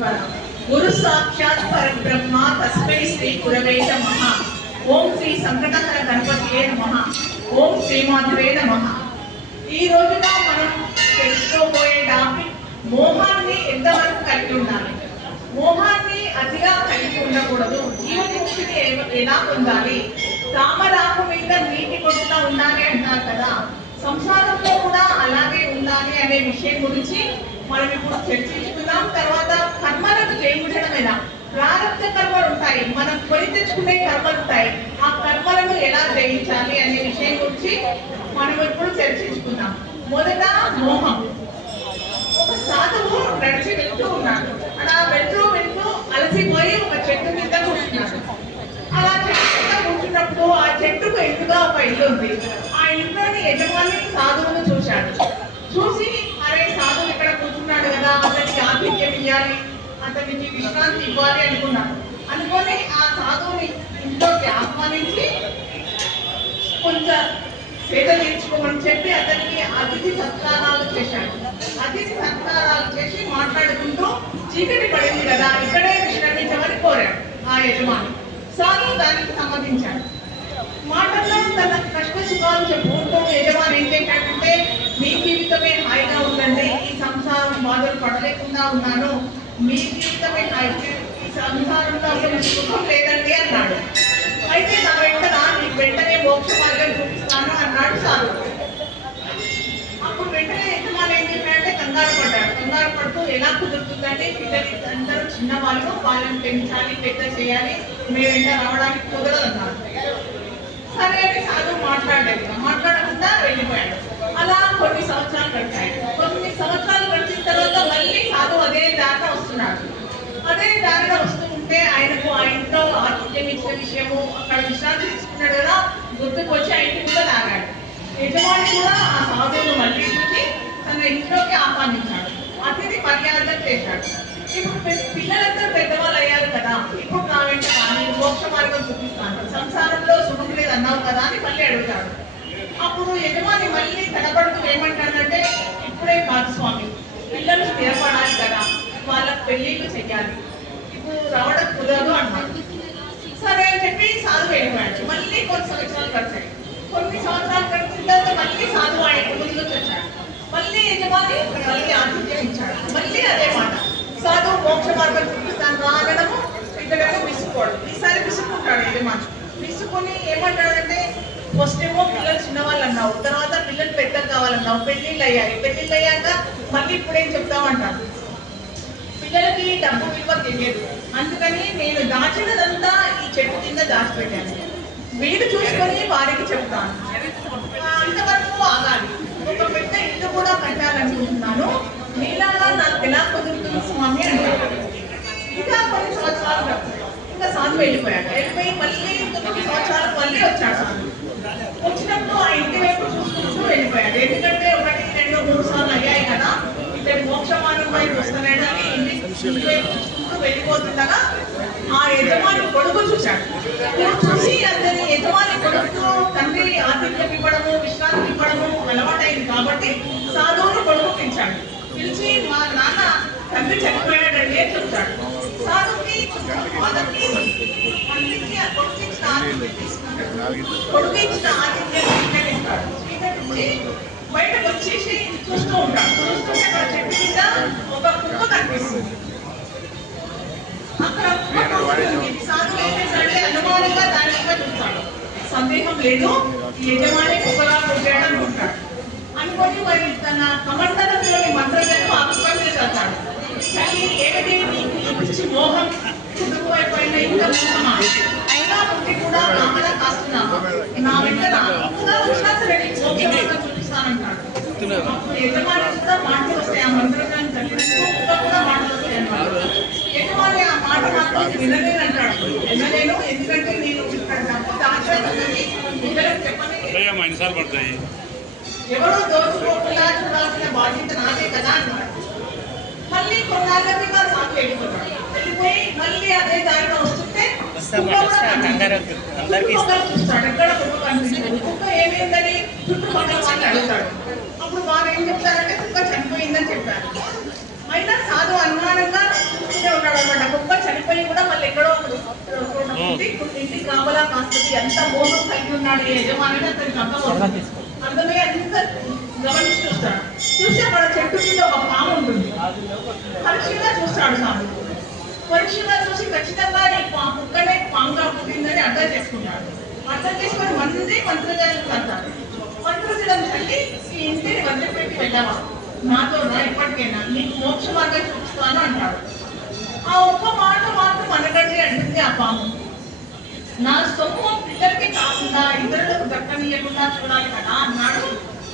ఈశ్వర గురు సాక్షాత్ పరబ్రహ్మ తస్మై శ్రీ గురవే నమః. ఓం శ్రీ సంకటహర గణపతియే నమః. ఓం శ్రీమాధవే నమః. ఈ రోజున మనం తెలుసుకోబోయే టాపిక్ మోహాన్ని ఎంతవరకు కలిగి ఉండాలి, మోహాన్ని అతిగా కలిగి ఉండకూడదు, జీవన్ముక్తిని ఎలా పొందాలి, రామరాము మీద నీటి కొట్టుగా ఉండాలి అంటారు కదా, సంసారంలో కూడా అలాగే ఉండాలి అనే విషయం గురించి మనం ఇప్పుడు చర్చించుకున్నాం. తర్వాత కర్మలకు జయించడం ఎలా, ప్రారంభ కర్మలు ఉంటాయి, మనం కొని తెచ్చుకునే కర్మలు ఉంటాయి, ఆ కర్మలను ఎలా జయించాలి అనే విషయం గురించి మనం ఇప్పుడు చర్చించుకున్నాం. మొదట మోహం. ఒక సాధువు నడిచి వెళ్తూ ఉన్నాడు. అలా వెళ్తూ అలసిపోయి ఒక చెట్టు మీద కూర్చున్నాడు. అలా చెట్టు మీద కూర్చున్నప్పుడు ఆ చెట్టుకు ఎదురుగా ఒక ఇల్లు ఉంది. ఆ ఇంట్లోని యజమాని సాధువును చూశాడు. చూసి అరే సాధువు ఇక్కడ కూర్చున్నాడు కదా, అతనికి ఆతిథ్యం ఇవ్వాలి, అతనికి విశ్రాంతి ఇవ్వాలి అనుకున్నాడు. అనుకొని ఆ సాధువుని ఇంట్లోకి ఆహ్వానించి కొంచెం సేద తీర్చుకోమని చెప్పి అతనికి అతిథి సత్కారాలు చేశాడు. అతిథి సత్కారాలు చేసి మాట్లాడుకుంటూ చీకటి పడింది కదా, ఇక్కడే విశ్రమించమని కోరాడు ఆ యజమాని. సాధువు దానికి సమ్మతించాడు. మాటల్లో తన కష్ట సుఖాలు చెప్పుకుంటూ యజమాని ఏం చేశాడంటే, మీ జీవితమే హాయిగా ఉందండి, ఈ సంసారం బాధలు పడలేకుండా ఉన్నాను, మీ జీవితమే హాయి, ఈ సంసారంలో అసలు సుఖం లేదండి అన్నాడు. అయితే నా వెంట నీకు వెంటనే మోక్ష మార్గం చూపిస్తాను అన్నాడు సాధువు. అప్పుడు వెంటనే యజమాని ఏం చెప్పాడంటే కంగారు పడ్డాడు. కంగారు పడుతూ ఎలా కుదురుతుందంటే, పిల్లలు అందరూ చిన్నవాళ్ళు, వాళ్ళని పెంచాలి, పెద్ద చేయాలి, మీ వెంట రావడానికి కుదరదు అన్నాడు. సరే అని సాధువు మాట్లాడకుండా వెళ్ళిపోయాడు. అలా కొన్ని సంవత్సరాలు గడిచాయి. కొన్ని సంవత్సరాలు గడిచిన తర్వాత మళ్ళీ సాధువు అదే దారిలో వస్తున్నాడు. అదే దారిలో వస్తూ ఉంటే ఆయనకు ఆ ఇంట్లో ఆతిథ్యం ఇచ్చిన విషయము, అక్కడ విశ్రాంతి తీసుకున్నాడు కదా, గుర్తుకు వచ్చి ఆ ఇంటికి కూడా తాగాడు. యజమాని కూడా ఆ సాధువును మళ్ళీ చూసి తన ఇంట్లోకి ఆహ్వానించాడు, అతిథి మర్యాద చేశాడు. ఇప్పుడు పిల్లలంతా పెద్దవాళ్ళు అయ్యారు కదా, ఇప్పుడు నా వెంట కానీ మోక్ష మార్గం చూపిస్తాను, సంసారంలో సుఖం లేదు అన్నావు కదా అని మళ్ళీ అడుగుతాడు. అప్పుడు యజమాని మళ్ళీ తడబడుతూ ఏమంటాడంటే, ఇప్పుడే కాదు స్వామి, పిల్లలు స్థిరపడాలి కదా, వాళ్ళకు పెళ్లిళ్ళు చెయ్యాలి, ఇప్పుడు రావడం కుదరదు అన్నాడు. సరే అని చెప్పి సాధువు వెళ్ళిపోయాడు. మళ్ళీ కొన్ని సంవత్సరాలు గడిచాయి. కొన్ని సంవత్సరాలు గడిచిన తర్వాత మళ్ళీ సాధువు ఆయన ముందుకు వచ్చాడు. మళ్ళీ యజమాని మళ్ళీ ఆతిథ్యం ఇచ్చాడు. మళ్ళీ అదే మాట, సాధువు మోక్ష మార్గం చూపిస్తాను రాగడము, ఇద్దరు విసుక్కోవడం. ఈసారి విసుక్కుంటాడు యజమాని. విసుక్కుని ఏమంటాడంటే, ఫస్ట్ ఏమో పిల్లలు చిన్నవాళ్ళు అన్నావు, తర్వాత పిల్లలు పెద్దలు కావాలన్నావు, పెళ్లిళ్ళు అయ్యాయి, పెళ్లిళ్ళు అయ్యాక మళ్ళీ ఇప్పుడేం చెప్తామంటాడు. పిల్లలకి డబ్బు విలువ తెలియదు, అందుకని నేను దాచినదంతా ఈ చెట్టు కింద దాచిపెట్టాను, వీలు చూసుకొని వారికి చెప్తాను, అంతవరకు ఆగాలి, ఒక పెద్ద ఇల్లు కూడా కట్టాలనుకుంటున్నాను, నీలాగా నాకు ఎలా కుదురుతుంది స్వామి అంటారు. ఇంకా కొన్ని సంవత్సరాలు గడిచాయి. ఇంకా సాధువు వెళ్ళిపోయి మళ్ళీ 9 సంవత్సరాలు మళ్ళీ వచ్చాడు. సాధువు వచ్చినప్పుడు ఆ ఇంటి వైపు చూసుకుంటూ వెళ్ళిపోయాడు. ఎందుకంటే 1, 2, 3 సార్లు అయ్యాయి కదా, ఇతని మోక్ష మార్గం వైపు వస్తున్నాడు అని ఇంటి వైపు చూసుకుంటూ వెళ్ళిపోతుండగా ఆ యజమాని కొడుకు చూశాడు. చూసి అతని యజమాని కొడుకు తండ్రి ఆతిథ్యం ఇవ్వడము, విశ్రాంతి ఇవ్వడము అలవాటైంది కాబట్టి సాధువును కొడుకు పిలిచి మా నాన్న తండ్రి చనిపోయాడండి అని చెప్తాడు. సాధువుకి ఫాదర్కి కొడుకు ఇచ్చిన ఆతిథ్యం స్వీకరిస్తాడు. స్వీకరించి బయటకు వచ్చేసి చూస్తూ ఉంటాడు. చూస్తుంటే అక్కడ చెట్టు కింద ఒక కుక్క కనిపిస్తుంది. అక్కడ సాధువు ఏం చేస్తాడంటే అనుమానంగా దాని మీద చూస్తాడు. సందేహం లేదు, ఈ యజమాని కుక్కలా పుట్టాడు అనుకుంటాడు. అనుకొని మరి తన కమండలంలోని మంత్రాలను ఆకుపైన చదువుతాడు. కానీ ఏమిటి పిచ్చి మోహం కుటుంబమైపోయిన ఇంకా మోహమా, అయినా ఉండి కూడా నామలా కాస్తున్నాను, నా వెంట ఇంకా వచ్చినా సరే చూపిస్తానంటాడు. అప్పుడు యజమాని కూడా మాటలు వస్తాయి, ఆ మంత్రాలను చదివినట్టు కూడా మాటలు వస్తాయి అన్నాడు. యజమాని ఆ మాట మాత్రం వినలేనంటాడు. వినలేను, ఎందుకంటే నేను ఇక్కడ డబ్బు దాచాలని పిల్లలకు చెప్పని ఎవరో దోచుకోకుండా చూడాల్సిన బాధ్యత నాదే కదా అన్నాడు. మళ్ళీ కొన్నాళ్ళకి మా సాగు వెళ్ళిపోతాడు. వెళ్ళిపోయి మళ్ళీ అదే దారిలో వస్తుంటే చూస్తాడు. ఎక్కడ కుక్క కనిపించదు. కుక్క ఏమైందని చుట్టుపక్కల వాళ్ళు అడుగుతాడు. అప్పుడు వారు ఏం చెప్తారంటే కుక్క చనిపోయిందని చెప్పారు. అయినా సాధు అనుమానంగా చూస్తూనే చచ్చిపోయి కూడా మళ్ళీ ఎక్కడో ఇంటికి కావలా కాస్తుంది ఎంత మోహం కలిగి ఉన్నాడు ఈ యజమాని అతనికి అర్థమై అంత గమనించి చూస్తాడు. చూసి అక్కడ చెట్టు కింద ఒక పాము ఉంటుంది. పరీక్షగా చూస్తాడు సాము. పరీక్షగా చూసి ఖచ్చితంగా ఈ కుక్కనే పాముగా పుట్టిందని అర్థం చేసుకుంటాడు. అర్థం చేసుకొని మంత్రజాలం కడతాడు. మంత్రజలం చల్లి ఈ ఇంటిని వదిలిపెట్టి వెళ్ళావా, నాతో రా, ఎప్పటికైనా నీకు మోక్ష మార్గం చూపిస్తాను అంటాడు. ఆ ఒక్క మాట మాత్రం అనగండి అంటుంది ఆ పాము. నా సొమ్ము పిల్లలకి కాకుండా ఇతరులకు దక్కనీయకుండా చూడాలి కదా అన్నాడు.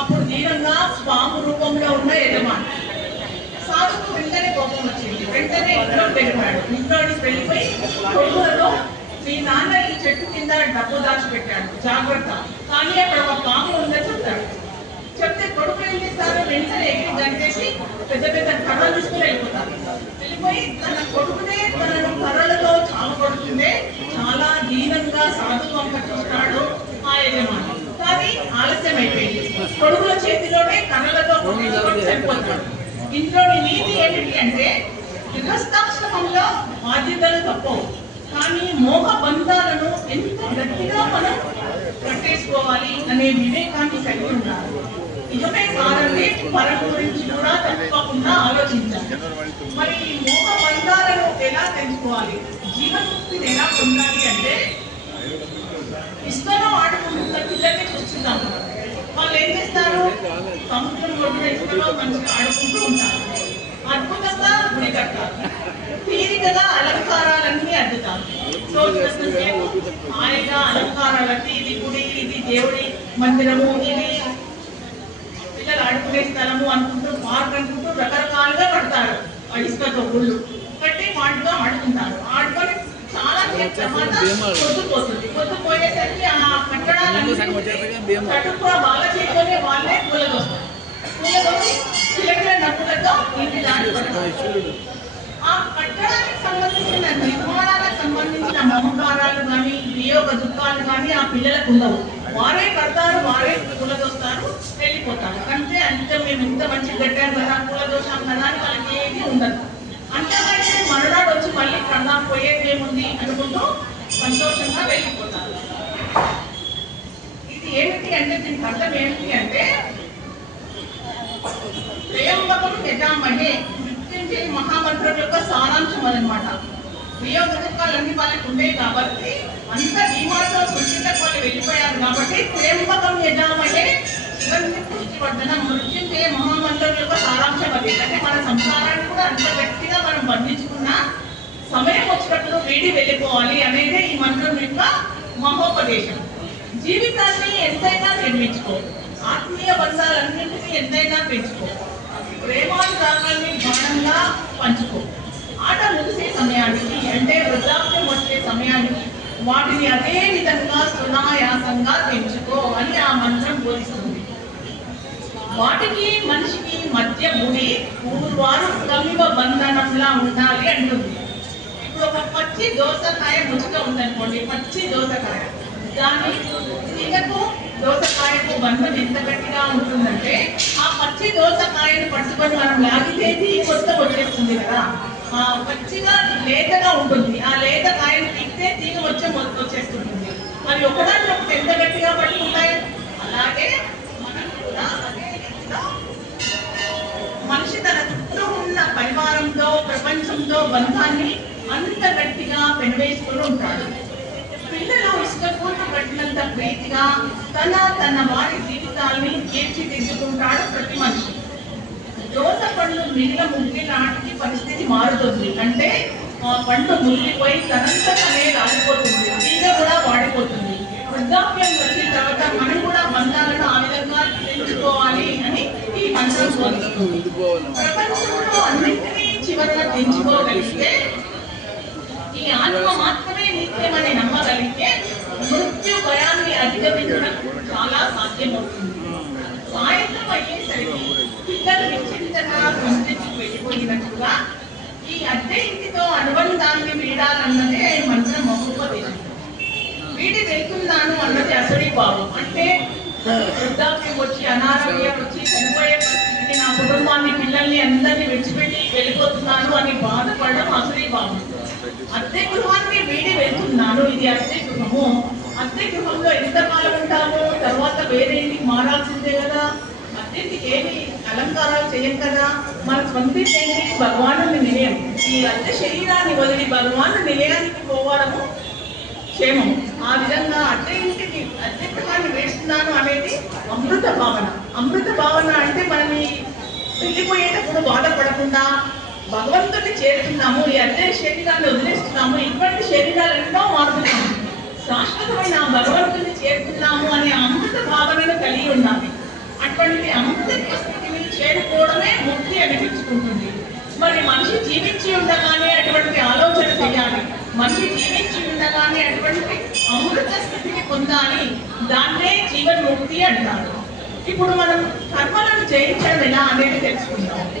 అప్పుడు దీనంగా పాము రూపంలో ఉన్న యజమాని సాధుకు వెంటనే కోపం వచ్చింది. వెంటనే ఇంట్లోకి వెళ్ళిపోయాడు. ఇంట్లోకి వెళ్ళిపోయి కొడుకులతో, మీ నాన్న ఈ చెట్టు కింద డబ్బు దాచిపెట్టాడు, జాగ్రత్త, కానీ అక్కడ ఒక పాము ఉందని చెప్తాడు. చెప్తే కొడుకు ఏం చేస్తారు, వెంటనే ఎగిరి గంటేసి పెద్ద పెద్ద కర్రలు తీసుకుని వెళ్ళిపోతారు. వెళ్ళిపోయి తన కొడుకునే తనను కర్రలతో చావగొడుతుందే చాలా దీనంగా సాధు వంక చూస్తాడు ఆ యజమాని. కానీ ఆలస్యం అయిపోయింది. కొడుకుల చేతిలోనే కర్రలతో చనిపోతాడు. ఇంట్లోని నీతి ఏమిటి అంటే, గృహస్థాశ్రమంలో బాధ్యతలు తప్పవు, కానీ మోహ బంధాలను ఎంత గట్టిగా మనం కట్టేసుకోవాలి అనే వివేకాన్ని కలిగి ఉండాలి. ఇకమే కాదండి, పరం గురించి కూడా తప్పకుండా ఆలోచించాలి. మరి ఈ మోహ బంధాలను ఎలా తెలుసుకోవాలి, జీవన్ముక్తిని ఎలా పొందాలి అంటే, ఇసుకలో ఆడుకుంటున్న పిల్లల్ని చూస్తున్నాము. వాళ్ళు ఏం చేస్తారు, సముద్రం ఒడ్డున ఇసుకలో మంచిగా ఆడుకుంటూ ఉంటారు. అద్భుతంగా గుడి కట్టారు, తీరికగా అలంకారాలన్నీ అద్దుతారు. రోజుసేపు హాయిగా అలంకారాలకి, ఇది గుడి, ఇది దేవుడి మందిరము, ఇది పిల్లలు ఆడుకునే స్థలము అనుకుంటూ, పార్క్ అనుకుంటూ రకరకాలుగా కడతారు. ఇసుకతో గుళ్ళు కట్టి వాటిలో ఆడుకుంటారు. ఆడుకొని చాలా పొద్దుపోతుంది. పొద్దుపోయేసరికి ఆ కట్టడాలన్నీ కట్టుకున్న వాళ్ళ చేతిలోనే వాళ్ళే కూలదోస్తారు. కూలదోసి పిల్లల నవ్వులతో ఇంటి దాటుకుంటారు. ఆ కట్టడానికి సంబంధించిన నిర్మాణాలకు సంబంధించిన మమకారాలు కానీ వియోగ దుఃఖాలు కానీ ఆ పిల్లలకు ఉండవు. వారే కడతారు, వారే కూలదోస్తారు, వెళ్ళిపోతారు. అంటే అంతే, మేము ఇంత మంచి కట్టాం కదా, కూలదోషాం కదా అని వాళ్ళకి ఏది ఉండదు. అంతకంటే మరునాడు వచ్చి మళ్ళీ కడదాం, పోయేది ఏముంది అనుకుంటూ సంతోషంగా వెళ్ళిపోతారు. ఇది ఏమిటి అంటే, దీనికి అర్థం ఏమిటి అంటే, త్రయంబకం యజామహే మృత్యుంజయ మహామంత్రం యొక్క సారాంశం అదనమాట. వియోగ దుఃఖాలన్నీ వాళ్ళకి ఉండేవి కాబట్టి, అంత ధీమాతో సృష్టికి వాళ్ళు వెళ్ళిపోయారు కాబట్టి, త్రయంబకం యజామహే శివన్ని పుష్టివర్ధనం మృత్యుంజయ మహామంత్రం యొక్క సారాంశం అది. అంటే మన సంసారాన్ని కూడా అంత గట్టిగా మనం బంధించుకున్న సమయం వచ్చినప్పుడు వీడి వెళ్ళిపోవాలి అనేదే ఈ మంత్రం యొక్క మహోపదేశం. జీవితాన్ని ఎంతైనా నిర్మించుకో, ఆత్మీయ బంధాలన్నింటినీ ఎంతైనా పెంచుకో, ప్రేమానురాగాల్ని బాణంగా పంచుకో. ఆట ముగిసే సమయానికి అంటే వృద్ధాప్యం వచ్చే సమయానికి వాటిని అదే విధంగా సునాయాసంగా పెంచుకో అని ఆ మంత్రం బోధిస్తుంది. వాటికి మనిషికి మధ్య ముడి పూర్వారు కమివ బంధనంలా ఉండాలి అంటుంది. ఇప్పుడు ఒక పచ్చి దోసకాయ రుచిగా ఉందనుకోండి, పచ్చి దోసకాయ, దాని తీగకు దోసకాయకు బంధం ఎంత గట్టిగా ఉంటుందంటే, ఆ పచ్చి దోసకాయను పట్టుకొని మనం లాగితే తీగ మొత్తం వచ్చేస్తుంది కదా. ఆ పచ్చిగా లేతగా ఉంటుంది, ఆ లేత కాయను తింటే తీగ వచ్చేస్తుంటుంది. అవి ఒకదాన్ని ఒకటి ఎంత గట్టిగా పట్టుకుంటాయి. అలాగే మనం కూడా అదే రీతిలో మనిషి తన చుట్టూ ఉన్న పరివారంతో, ప్రపంచంతో బంధాన్ని అంత గట్టిగా పెనవేసుకుని ఉంటాడు. పిల్లలు ఇష్టపూర్తి పట్టినంత ప్రీతిగా తన వారి జీవితాల్ని తీర్చిదిద్దుకుంటాడు ప్రతి మనిషి. దోస పండు మిగిలిన ముగ్గి నాటికి పరిస్థితి మారుతుంది. అంటే ఆ పండు ముగిలిపోయి తనంతనే రాలిపోతుంది, తీగ కూడా వాడిపోతుంది. వృద్ధాప్యం వచ్చిన తర్వాత మనం కూడా బంధాలను ఆ విధంగా పెంచుకోవాలి అని ఈ మంత్రం బోధిస్తుంది. ప్రపంచంలో అన్నింటినీ చివరన పెంచుకోగలిగితే, ఈ ఆత్మ మాత్రమే నిత్యమని నమ్మగలిగితే మృత్యు భయాన్ని అధిగమించడం చాలా సాధ్యమవుతుంది. సాయంత్రం అయ్యేసరికి పిల్లలు నిశ్చింతగా సంతృప్తి వెళ్ళిపోయినట్టుగా ఈ అద్దె ఇంటితో అనుబంధాన్ని వీడాలన్నదే మంత్రం మహోపదేశం. వీడి వెళ్తున్నాను అన్నది అసలు భావం. అంటే వృద్ధాప్యం వచ్చి, అనారోగ్యం వచ్చి, చనిపోయే పరిస్థితికి నా కుటుంబాన్ని, పిల్లల్ని అందరినీ విడిచిపెట్టి వెళ్ళిపోతున్నాను అని బాధపడడం అసలు భావం. ఇది అద్దె గృహము. అద్దె గృహంలో ఎంతకాలం ఉంటాము, తర్వాత వేరే ఇంటికి మారాల్సిందే కదా. అద్దెంటికి ఏమి అలంకారాలు చేయం కదా. మన సొంత ఏంటి భగవాను నిలయం. ఈ అద్దె శరీరాన్ని వదిలి భగవాను నిలయానికి పోవడము క్షేమం. ఆ విధంగా అద్దె ఇంటికి అద్దె గృహాన్ని వేస్తున్నాను అనేది అమృత భావన. అమృత భావన అంటే మనని వెళ్ళిపోయేటప్పుడు బాధపడకుండా భగవంతుడిని చేరుతున్నాము, ఈ అద్దె శరీరాన్ని వదిలేస్తున్నాము, ఇటువంటి శరీరాలు ఎన్నో మారుతున్నాము, శాశ్వతమైన భగవంతుడిని చేరుతున్నాము అనే అమృత భావనను కలిగి ఉండాలి. అటువంటి అమృత స్థితిని చేరుకోవడమే ముక్తి అనిపించుకుంటుంది. మరి మనిషి జీవించి ఉండగానే అటువంటి ఆలోచన చేయాలి. మనిషి జీవించి ఉండగానే అటువంటి అమృత స్థితిని పొందాలి. దాన్నే జీవన్ముక్తి అంటారు. ఇప్పుడు మనం కర్మలను జయించడం ఎలా అనేది తెలుసుకుందాం.